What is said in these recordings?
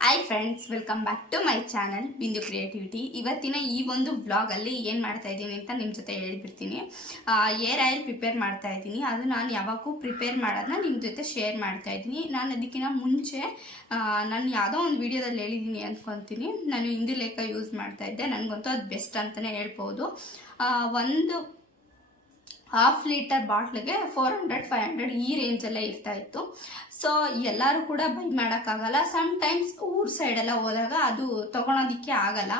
Hi friends, welcome back to my channel Bindu creativity. ಇವತ್ತಿನ ಈ ಒಂದು ವ್ಲಾಗಲ್ಲಿ ಏನು ಮಾಡ್ತಾ ಇದ್ದೀನಿ ಅಂತ ನಿಮ್ಮ ಜೊತೆ ಹೇಳ್ಬಿಡ್ತೀನಿ. ಏರ್ ಆಯಿಲ್ ಪ್ರಿಪೇರ್ ಮಾಡ್ತಾ ಇದ್ದೀನಿ. ಅದು ನಾನು ಯಾವಾಗೂ ಪ್ರಿಪೇರ್ ಮಾಡೋದನ್ನ ನಿಮ್ಮ ಜೊತೆ ಶೇರ್ ಮಾಡ್ತಾ ಇದ್ದೀನಿ. ನಾನು ಅದಕ್ಕಿಂತ ಮುಂಚೆ ನಾನು ಯಾವುದೋ ಒಂದು ವೀಡಿಯೋದಲ್ಲಿ ಹೇಳಿದ್ದೀನಿ ಅಂದ್ಕೊತೀನಿ. ನಾನು ಇಂದುಲೇಖ ಯೂಸ್ ಮಾಡ್ತಾ ಇದ್ದೆ. ನನಗಂತೂ ಅದು ಬೆಸ್ಟ್ ಅಂತಲೇ ಹೇಳ್ಬೋದು. ಒಂದು ಹಾಫ್ ಲೀಟರ್ ಬಾಟ್ಲಿಗೆ 400-500 ಈ ರೇಂಜಲ್ಲೇ ಇರ್ತಾಯಿತ್ತು. ಸೊ ಎಲ್ಲರೂ ಕೂಡ ಬೈ ಮಾಡೋಕ್ಕಾಗಲ್ಲ. ಸಮ್ಟೈಮ್ಸ್ ಊರ್ ಸೈಡೆಲ್ಲ ಹೋದಾಗ ಅದು ತೊಗೊಳೋದಕ್ಕೆ ಆಗಲ್ಲ.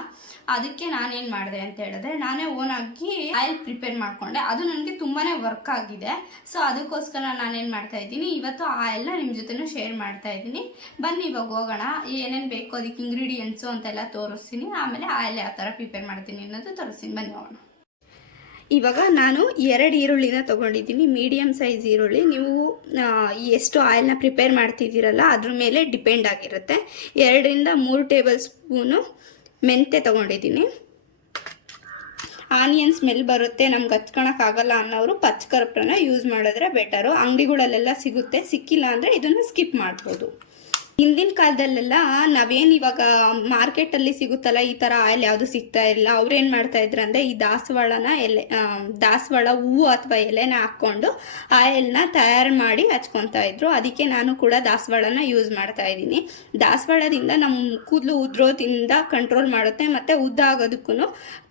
ಅದಕ್ಕೆ ನಾನೇನು ಮಾಡಿದೆ ಅಂತ ಹೇಳಿದ್ರೆ, ನಾನೇ ಓನಾಗಿ ಆಯಿಲ್ ಪ್ರಿಪೇರ್ ಮಾಡಿಕೊಂಡೆ. ಅದು ನನಗೆ ತುಂಬಾ ವರ್ಕ್ ಆಗಿದೆ. ಸೊ ಅದಕ್ಕೋಸ್ಕರ ನಾನೇನು ಮಾಡ್ತಾ ಇದ್ದೀನಿ, ಇವತ್ತು ಆಯಿಲ್ನ ನಿಮ್ಮ ಜೊತೆನೂ ಶೇರ್ ಮಾಡ್ತಾ ಇದ್ದೀನಿ. ಬನ್ನಿ ಇವಾಗ ಹೋಗೋಣ. ಏನೇನು ಬೇಕು ಅದಕ್ಕೆ ಇಂಗ್ರೀಡಿಯೆಂಟ್ಸು ಅಂತೆಲ್ಲ ತೋರಿಸ್ತೀನಿ. ಆಮೇಲೆ ಆಯಿಲ್ ಯಾವ ಥರ ಪ್ರಿಪೇರ್ ಮಾಡ್ತೀನಿ ಅನ್ನೋದು ತೋರಿಸ್ತೀನಿ. ಬನ್ನಿ ಹೋಗೋಣ. ಇವಾಗ ನಾನು 2 ಈರುಳ್ಳಿನ ತೊಗೊಂಡಿದ್ದೀನಿ, ಮೀಡಿಯಮ್ ಸೈಜ್ ಈರುಳ್ಳಿ. ನೀವು ಎಷ್ಟು ಆಯಿಲ್ನ ಪ್ರಿಪೇರ್ ಮಾಡ್ತಿದ್ದೀರಲ್ಲ ಅದ್ರ ಮೇಲೆ ಡಿಪೆಂಡ್ ಆಗಿರುತ್ತೆ. 2-3 ಟೇಬಲ್ ಸ್ಪೂನು ಮೆಂತೆ ತೊಗೊಂಡಿದ್ದೀನಿ. ಆನಿಯನ್ ಸ್ಮೆಲ್ ಬರುತ್ತೆ, ನಮ್ಗೆ ಹಚ್ಕೊಳಕ್ಕಾಗಲ್ಲ ಅನ್ನೋರು ಪಚ್ಚಕರ್ಪೂರನ ಯೂಸ್ ಮಾಡಿದ್ರೆ ಬೆಟರು. ಅಂಗಡಿಗಳಲ್ಲೆಲ್ಲ ಸಿಗುತ್ತೆ, ಸಿಕ್ಕಿಲ್ಲ ಅಂದರೆ ಇದನ್ನು ಸ್ಕಿಪ್ ಮಾಡ್ಬೋದು. ಹಿಂದಿನ ಕಾಲದಲ್ಲೆಲ್ಲ ನಾವೇನು ಇವಾಗ ಮಾರ್ಕೆಟಲ್ಲಿ ಸಿಗುತ್ತಲ್ಲ ಈ ಥರ ಆಯಿಲ್ ಯಾವುದು ಸಿಗ್ತಾ ಇಲ್ಲ. ಅವ್ರೇನು ಮಾಡ್ತಾ ಇದ್ರು ಅಂದರೆ ಈ ದಾಸವಾಳ ಹೂವು ಅಥವಾ ಎಲೆನ ಹಾಕ್ಕೊಂಡು ಆಯಿಲ್ನ ತಯಾರು ಮಾಡಿ ಹಚ್ಕೊತಾ ಇದ್ರು. ಅದಕ್ಕೆ ನಾನು ಕೂಡ ದಾಸವಾಳನ ಯೂಸ್ ಮಾಡ್ತಾ ಇದ್ದೀನಿ. ದಾಸವಾಳದಿಂದ ನಮ್ಮ ಕೂದಲು ಉದ್ರೋದಿಂದ ಕಂಟ್ರೋಲ್ ಮಾಡುತ್ತೆ ಮತ್ತು ಉದ್ದ ಆಗೋದಕ್ಕೂ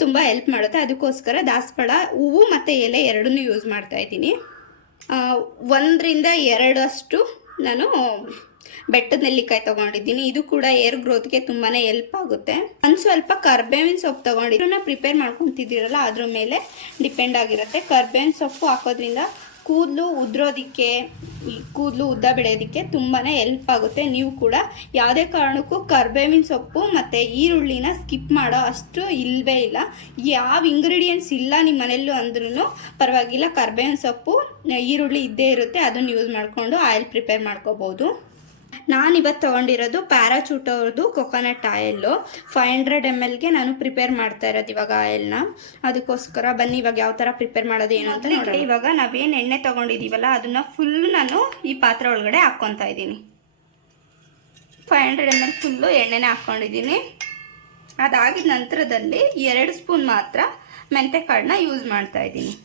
ತುಂಬ ಹೆಲ್ಪ್ ಮಾಡುತ್ತೆ. ಅದಕ್ಕೋಸ್ಕರ ದಾಸವಾಳ ಹೂವು ಮತ್ತು ಎಲೆ ಎರಡನ್ನೂ ಯೂಸ್ ಮಾಡ್ತಾ ಇದ್ದೀನಿ. 1-2 ಅಷ್ಟು ನಾನು ಬೆಟ್ಟದ ನೆಲ್ಲಿಕಾಯಿ ತೊಗೊಂಡಿದ್ದೀನಿ. ಇದು ಕೂಡ ಏರ್ ಗ್ರೋತ್ಗೆ ತುಂಬಾ ಹೆಲ್ಪ್ ಆಗುತ್ತೆ. ಒಂದು ಸ್ವಲ್ಪ ಕರ್ಬೇವಿನ ಸೊಪ್ಪು ತೊಗೊಂಡಿದ್ದು ಪ್ರಿಪೇರ್ ಮಾಡ್ಕೊತಿದ್ದೀರಲ್ಲ ಅದ್ರ ಮೇಲೆ ಡಿಪೆಂಡ್ ಆಗಿರುತ್ತೆ. ಕರ್ಬೇವಿನ ಸೊಪ್ಪು ಹಾಕೋದ್ರಿಂದ ಕೂದಲು ಉದ್ರೋದಕ್ಕೆ, ಕೂದಲು ಉದ್ದ ಬೆಳೆಯೋದಕ್ಕೆ ತುಂಬಾ ಹೆಲ್ಪ್ ಆಗುತ್ತೆ. ನೀವು ಕೂಡ ಯಾವುದೇ ಕಾರಣಕ್ಕೂ ಕರ್ಬೇವಿನ ಸೊಪ್ಪು ಮತ್ತು ಈರುಳ್ಳಿನ ಸ್ಕಿಪ್ ಮಾಡೋ ಅಷ್ಟು ಇಲ್ಲವೇ ಇಲ್ಲ. ಯಾವ ಇಂಗ್ರೀಡಿಯೆಂಟ್ಸ್ ಇಲ್ಲ ನಿಮ್ಮ ಮನೆಯಲ್ಲೂ ಅಂದ್ರೂ ಪರವಾಗಿಲ್ಲ, ಕರ್ಬೇವಿನ ಸೊಪ್ಪು ಈರುಳ್ಳಿ ಇದ್ದೇ ಇರುತ್ತೆ. ಅದನ್ನು ಯೂಸ್ ಮಾಡಿಕೊಂಡು ಆಯಿಲ್ ಪ್ರಿಪೇರ್ ಮಾಡ್ಕೋಬೋದು. ನಾನಿವತ್ತು ತೊಗೊಂಡಿರೋದು ಪ್ಯಾರಾಚೂಟ್ ಅವ್ರದ್ದು ಕೊಕೊನಟ್ ಆಯಿಲ್ಲು 500 mlಗೆ ನಾನು ಪ್ರಿಪೇರ್ ಮಾಡ್ತಾ ಇರೋದು ಇವಾಗ ಆಯಿಲ್ನ. ಅದಕ್ಕೋಸ್ಕರ ಬನ್ನಿ ಇವಾಗ ಯಾವ ಥರ ಪ್ರಿಪೇರ್ ಮಾಡೋದು ಏನು ಅಂತ ನೋಡೋಣ. ಇವಾಗ ನಾವೇನು ಎಣ್ಣೆ ತೊಗೊಂಡಿದ್ದೀವಲ್ಲ ಅದನ್ನು ಫುಲ್ ನಾನು ಈ ಪಾತ್ರೆ ಒಳಗಡೆ ಹಾಕ್ಕೊತಾ ಇದ್ದೀನಿ. 500 ml ಫುಲ್ಲು ಎಣ್ಣೆನೇ ಹಾಕ್ಕೊಂಡಿದ್ದೀನಿ. ಅದಾಗಿದ ನಂತರದಲ್ಲಿ 2 ಸ್ಪೂನ್ ಮಾತ್ರ ಮೆಂತೆಕಾಳನ್ನ ಯೂಸ್ ಮಾಡ್ತಾ ಇದ್ದೀನಿ.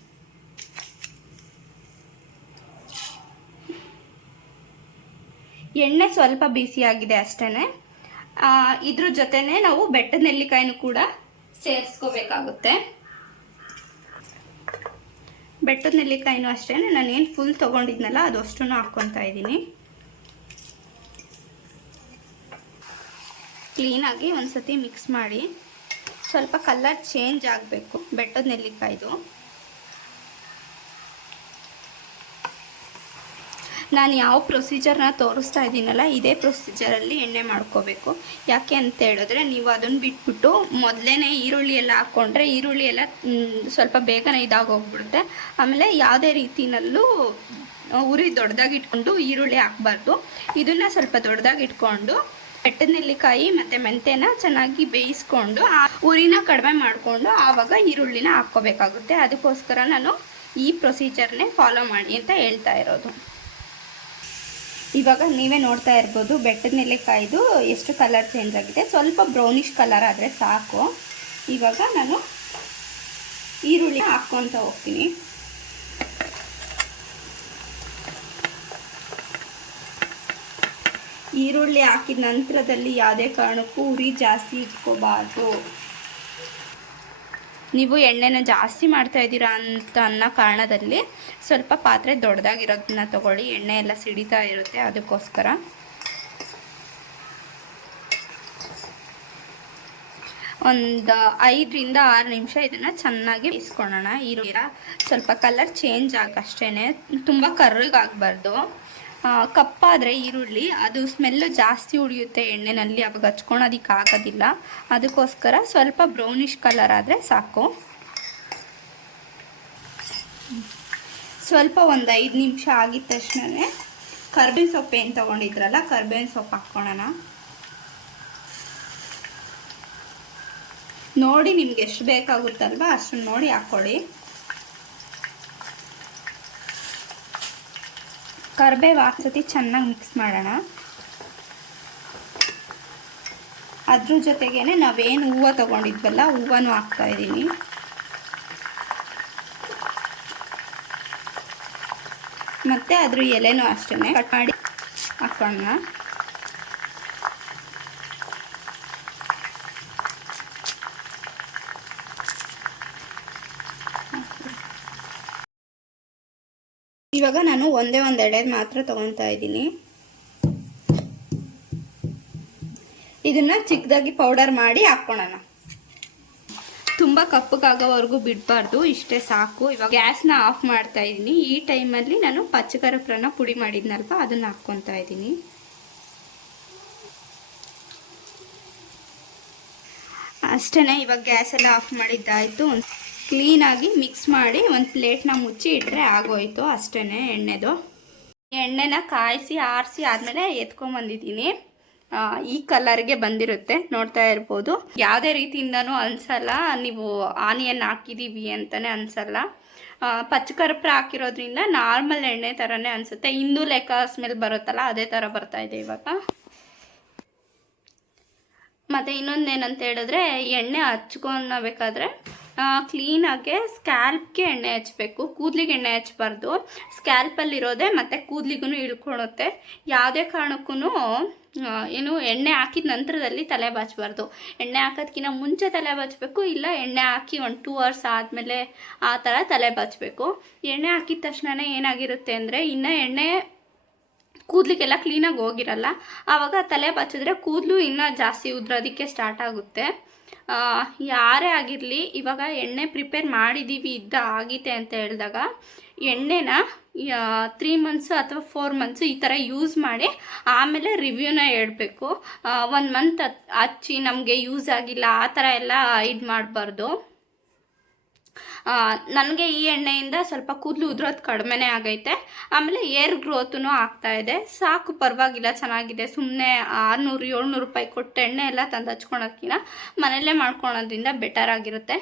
ಎಣ್ಣೆ ಸ್ವಲ್ಪ ಬಿಸಿಯಾಗಿದೆ ಅಷ್ಟೇ. ಇದ್ರ ಜೊತೆನೆ ನಾವು ಬೆಟ್ಟದ ನೆಲ್ಲಿಕಾಯಿನೂ ಕೂಡ ಸೇರಿಸ್ಕೋಬೇಕಾಗುತ್ತೆ. ಬೆಟ್ಟದ ನೆಲ್ಲಿಕಾಯಿನೂ ಅಷ್ಟೇ ನಾನೇನು ಫುಲ್ ತೊಗೊಂಡಿದ್ನಲ್ಲ ಅದು ಅಷ್ಟೂ ಹಾಕ್ಕೊತಾ ಇದ್ದೀನಿ. ಕ್ಲೀನಾಗಿ ಒಂದ್ಸತಿ ಮಿಕ್ಸ್ ಮಾಡಿ, ಸ್ವಲ್ಪ ಕಲರ್ ಚೇಂಜ್ ಆಗಬೇಕು ಬೆಟ್ಟದ ನೆಲ್ಲಿಕಾಯಿದು. ನಾನು ಯಾವ ಪ್ರೊಸೀಜರ್ನ ತೋರಿಸ್ತಾ ಇದ್ದೀನಲ್ಲ ಇದೇ ಪ್ರೊಸೀಜರಲ್ಲಿ ಎಣ್ಣೆ ಮಾಡ್ಕೋಬೇಕು. ಯಾಕೆ ಅಂತ ಹೇಳಿದ್ರೆ, ನೀವು ಅದನ್ನು ಬಿಟ್ಬಿಟ್ಟು ಮೊದಲೇ ಈರುಳ್ಳಿ ಎಲ್ಲ ಹಾಕ್ಕೊಂಡ್ರೆ ಈರುಳ್ಳಿ ಎಲ್ಲ ಸ್ವಲ್ಪ ಬೇಗನೆ ಇದಾಗೋಗ್ಬಿಡುತ್ತೆ. ಆಮೇಲೆ ಯಾವುದೇ ರೀತಿಯಲ್ಲೂ ಉರಿ ದೊಡ್ಡದಾಗಿ ಇಟ್ಕೊಂಡು ಈರುಳ್ಳಿ ಹಾಕ್ಬಾರ್ದು. ಇದನ್ನು ಸ್ವಲ್ಪ ದೊಡ್ಡದಾಗಿ ಇಟ್ಕೊಂಡು ಬೆಟ್ಟದ ನೆಲ್ಲಿಕಾಯಿ ಮತ್ತು ಮೆಂತೆನ ಚೆನ್ನಾಗಿ ಬೇಯಿಸ್ಕೊಂಡು ಉರಿನ ಕಡಿಮೆ ಮಾಡಿಕೊಂಡು ಆವಾಗ ಈರುಳ್ಳಿನ ಹಾಕ್ಕೋಬೇಕಾಗುತ್ತೆ. ಅದಕ್ಕೋಸ್ಕರ ನಾನು ಈ ಪ್ರೊಸೀಜರ್ನೇ ಫಾಲೋ ಮಾಡಿ ಅಂತ ಹೇಳ್ತಾ ಇರೋದು. ಇವಾಗ ನೀವೇ ನೋಡ್ತಾ ಇರ್ಬೋದು ಬೆಟ್ಟದ ನೆಲ್ಲಿಕಾಯಿದು ಎಷ್ಟು ಕಲರ್ ಚೇಂಜ್ ಆಗಿದೆ. ಸ್ವಲ್ಪ ಬ್ರೌನಿಷ್ ಕಲರ್ ಆದರೆ ಸಾಕು. ಇವಾಗ ನಾನು ಈರುಳ್ಳಿ ಹಾಕ್ಕೊತ ಹೋಗ್ತೀನಿ. ಈರುಳ್ಳಿ ಹಾಕಿದ ನಂತರದಲ್ಲಿ ಯಾವುದೇ ಕಾರಣಕ್ಕೂ ಉರಿ ಜಾಸ್ತಿ ಇಟ್ಕೋಬಾರ್ದು. ನೀವು ಎಣ್ಣೆನ ಜಾಸ್ತಿ ಮಾಡ್ತಾ ಇದ್ದೀರಾ ಅಂತ ಅನ್ನೋ ಕಾರಣದಲ್ಲಿ ಸ್ವಲ್ಪ ಪಾತ್ರೆ ದೊಡ್ಡದಾಗಿರೋದನ್ನ ತೊಗೊಳ್ಳಿ. ಎಣ್ಣೆ ಎಲ್ಲ ಸಿಡಿತಾ ಇರುತ್ತೆ, ಅದಕ್ಕೋಸ್ಕರ. ಒಂದು 5-6 ನಿಮಿಷ ಇದನ್ನು ಚೆನ್ನಾಗಿ ಬೇಯಿಸ್ಕೊಳ್ಳೋಣ. ಈರುಳ್ಳಿ ಸ್ವಲ್ಪ ಕಲರ್ ಚೇಂಜ್ ಆಗಷ್ಟೇ, ತುಂಬ ಕರ್ರಗಾಗಬಾರ್ದು. ಕಪ್ಪಾದರೆ ಈರುಳ್ಳಿ ಅದು ಸ್ಮೆಲ್ಲು ಜಾಸ್ತಿ ಉಳಿಯುತ್ತೆ ಎಣ್ಣೆಯಲ್ಲಿ, ಅವಾಗ ಹಚ್ಕೊಳೋದಕ್ಕೆ ಆಗೋದಿಲ್ಲ. ಅದಕ್ಕೋಸ್ಕರ ಸ್ವಲ್ಪ ಬ್ರೌನಿಷ್ ಕಲರ್ ಆದರೆ ಸಾಕು. ಸ್ವಲ್ಪ ಒಂದು 5 ನಿಮಿಷ ಆಗಿದ ತಕ್ಷಣ ಕರ್ಬೇವಿನ ಸೊಪ್ಪು ಏನು ತೊಗೊಂಡಿದ್ರಲ್ಲ ಕರ್ಬೇವಿನ ಸೊಪ್ಪು ಹಾಕ್ಕೊಳ್ಳೋಣ. ನೋಡಿ ನಿಮ್ಗೆ ಎಷ್ಟು ಬೇಕಾಗುತ್ತಲ್ವ ಅಷ್ಟನ್ನು ನೋಡಿ ಹಾಕ್ಕೊಳ್ಳಿ. ಕರಿಬೇವು ಹಾಕ್ಸತಿ ಚೆನ್ನಾಗಿ ಮಿಕ್ಸ್ ಮಾಡೋಣ. ಅದ್ರ ಜೊತೆಗೇ ನಾವೇನು ಹೂವು ತೊಗೊಂಡಿದ್ವಲ್ಲ ಹೂವನೂ ಹಾಕ್ತಾಯಿದ್ದೀನಿ. ಮತ್ತು ಅದ್ರ ಎಲೆನೂ ಅಷ್ಟೇ ಕಟ್ ಮಾಡಿ ಹಾಕೋಣ. ಇವಾಗ ನಾನು ಒಂದೇ ಒಂದು ಎಳೆ ಮಾತ್ರ ತೊಗೊತಾ ಇದ್ದೀನಿ. ಇದನ್ನು ಚಿಕ್ಕದಾಗಿ ಪೌಡರ್ ಮಾಡಿ ಹಾಕ್ಕೊಳ್ಳೋಣ. ತುಂಬ ಕಪ್ಪಗಾಗೋವರೆಗೂ ಬಿಡಬಾರ್ದು, ಇಷ್ಟೇ ಸಾಕು. ಇವಾಗ ಗ್ಯಾಸ್ನ ಆಫ್ ಮಾಡ್ತಾ ಇದ್ದೀನಿ. ಈ ಟೈಮಲ್ಲಿ ನಾನು ಪಚ್ಚಕರ್ಪೂರನ ಪುಡಿ ಮಾಡಿದ್ನಲ್ವ ಅದನ್ನು ಹಾಕ್ಕೊತಾ ಇದ್ದೀನಿ. ಅಷ್ಟೇ, ಇವಾಗ ಗ್ಯಾಸೆಲ್ಲ ಆಫ್ ಮಾಡಿದ್ದಾಯಿತು. ಕ್ಲೀನಾಗಿ ಮಿಕ್ಸ್ ಮಾಡಿ ಒಂದು ಪ್ಲೇಟ್ನ ಮುಚ್ಚಿ ಇಟ್ಟರೆ ಆಗೋಯ್ತು. ಅಷ್ಟೇ, ಎಣ್ಣೆನ ಕಾಯಿಸಿ ಆರಿಸಿ ಆದಮೇಲೆ ಎತ್ಕೊಂಬಂದಿದ್ದೀನಿ. ಈ ಕಲರ್ಗೆ ಬಂದಿರುತ್ತೆ, ನೋಡ್ತಾ ಇರ್ಬೋದು. ಯಾವುದೇ ರೀತಿಯಿಂದನೂ ಅನಿಸಲ್ಲ, ನೀವು ಆನಿಯನ್ ಹಾಕಿದ್ದೀವಿ ಅಂತಲೇ ಅನಿಸಲ್ಲ. ಪಚ್ಚಕರ್ಪೂರ ಹಾಕಿರೋದ್ರಿಂದ ನಾರ್ಮಲ್ ಎಣ್ಣೆ ಥರನೇ ಅನಿಸುತ್ತೆ. ಇಂದು ಲೆಕ್ಕ ಸ್ಮೆಲ್ ಬರುತ್ತಲ್ಲ ಅದೇ ಥರ ಬರ್ತಾಯಿದೆ ಇವಾಗ. ಮತ್ತು ಇನ್ನೊಂದೇನಂತ ಹೇಳಿದ್ರೆ, ಎಣ್ಣೆ ಹಚ್ಕೊಳ್ಬೇಕಾದ್ರೆ ಕ್ಲೀನಾಗೆ ಸ್ಕ್ಯಾಲ್ಪ್ಗೆ ಎಣ್ಣೆ ಹಚ್ಚಬೇಕು, ಕೂದಲಿಗೆ ಎಣ್ಣೆ ಹಚ್ಚಬಾರ್ದು. ಸ್ಕ್ಯಾಲ್ಪಲ್ಲಿರೋದೆ ಮತ್ತು ಕೂದಲಿಗೂ ಇಳ್ಕೊಳುತ್ತೆ. ಯಾವುದೇ ಕಾರಣಕ್ಕೂ ಏನು ಎಣ್ಣೆ ಹಾಕಿದ ನಂತರದಲ್ಲಿ ತಲೆ ಬಾಚಬಾರ್ದು. ಎಣ್ಣೆ ಹಾಕೋದಕ್ಕಿಂತ ಮುಂಚೆ ತಲೆ ಬಾಚಬೇಕು, ಇಲ್ಲ ಎಣ್ಣೆ ಹಾಕಿ 1-2 ಅವರ್ಸ್ ಆದಮೇಲೆ ಆ ಥರ ತಲೆ ಬಾಚಬೇಕು. ಎಣ್ಣೆ ಹಾಕಿದ ತಕ್ಷಣ ಏನಾಗಿರುತ್ತೆ ಅಂದರೆ, ಇನ್ನು ಎಣ್ಣೆ ಕೂದಲಿಗೆಲ್ಲ ಕ್ಲೀನಾಗಿ ಹೋಗಿರಲ್ಲ. ಆವಾಗ ತಲೆ ಬಚ್ಚಿದ್ರೆ ಕೂದಲು ಇನ್ನೂ ಜಾಸ್ತಿ ಉದ್ರೋದಕ್ಕೆ ಸ್ಟಾರ್ಟ್ ಆಗುತ್ತೆ. ಯಾರೇ ಆಗಿರಲಿ, ಇವಾಗ ಎಣ್ಣೆ ಪ್ರಿಪೇರ್ ಮಾಡಿದ್ದೀವಿ ಆಗಿದೆ ಅಂತ ಹೇಳಿದಾಗ ಎಣ್ಣೆನ 3 ಮಂತ್ಸು ಅಥವಾ 4 ಮಂತ್ಸು ಈ ಥರ ಯೂಸ್ ಮಾಡಿ ಆಮೇಲೆ ರಿವ್ಯೂನ ಹೇಳಬೇಕು. 1 ಮಂತ್ ಹಚ್ಚಿ ನಮಗೆ ಯೂಸ್ ಆಗಿಲ್ಲ ಆ ಥರ ಎಲ್ಲ ಇದು ಮಾಡಬಾರ್ದು. ನನಗೆ ಈ ಎಣ್ಣೆಯಿಂದ ಸ್ವಲ್ಪ ಕೂದಲು ಉದುರೋದು ಕಡಿಮೆನೇ ಆಗೈತೆ. ಆಮೇಲೆ ಏರ್ ಗ್ರೋತೂ ಆಗ್ತಾಯಿದೆ. ಸಾಕು, ಪರವಾಗಿಲ್ಲ, ಚೆನ್ನಾಗಿದೆ. ಸುಮ್ಮನೆ 600-700 ರೂಪಾಯಿ ಕೊಟ್ಟು ಎಣ್ಣೆ ಎಲ್ಲ ತಂದು ಹಚ್ಕೊಳೋದ್ಕಿಂತ ಮನೆಯಲ್ಲೇ ಮಾಡ್ಕೊಳೋದ್ರಿಂದ ಬೆಟರ್ ಆಗಿರುತ್ತೆ.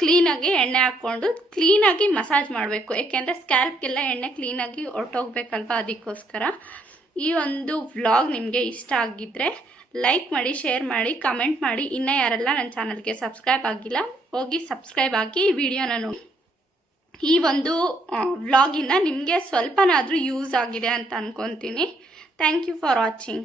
ಕ್ಲೀನಾಗಿ ಎಣ್ಣೆ ಹಾಕ್ಕೊಂಡು ಕ್ಲೀನಾಗಿ ಮಸಾಜ್ ಮಾಡಬೇಕು. ಏಕೆಂದರೆ ಸ್ಕ್ಯಾಲ್ಪ್ಗೆಲ್ಲ ಎಣ್ಣೆ ಕ್ಲೀನಾಗಿ ಹೊರಟೋಗ್ಬೇಕಲ್ವ, ಅದಕ್ಕೋಸ್ಕರ. ಈ ಒಂದು ವ್ಲಾಗ್ ನಿಮಗೆ ಇಷ್ಟ ಆಗಿದ್ದರೆ ಲೈಕ್ ಮಾಡಿ, ಶೇರ್ ಮಾಡಿ, ಕಮೆಂಟ್ ಮಾಡಿ. ಇನ್ನೂ ಯಾರೆಲ್ಲ ನನ್ನ ಚಾನಲ್ಗೆ ಸಬ್ಸ್ಕ್ರೈಬ್ ಆಗಿಲ್ಲ ಹೋಗಿ ಸಬ್ಸ್ಕ್ರೈಬ್ ಆಗಿ ಈ ವಿಡಿಯೋನ ನೋಡಿ. ಈ ಒಂದು ವ್ಲಾಗಿಂದ ನಿಮಗೆ ಸ್ವಲ್ಪನಾದರೂ ಯೂಸ್ ಆಗಿದೆ ಅಂತ ಅಂದ್ಕೊತೀನಿ. Thank you for watching.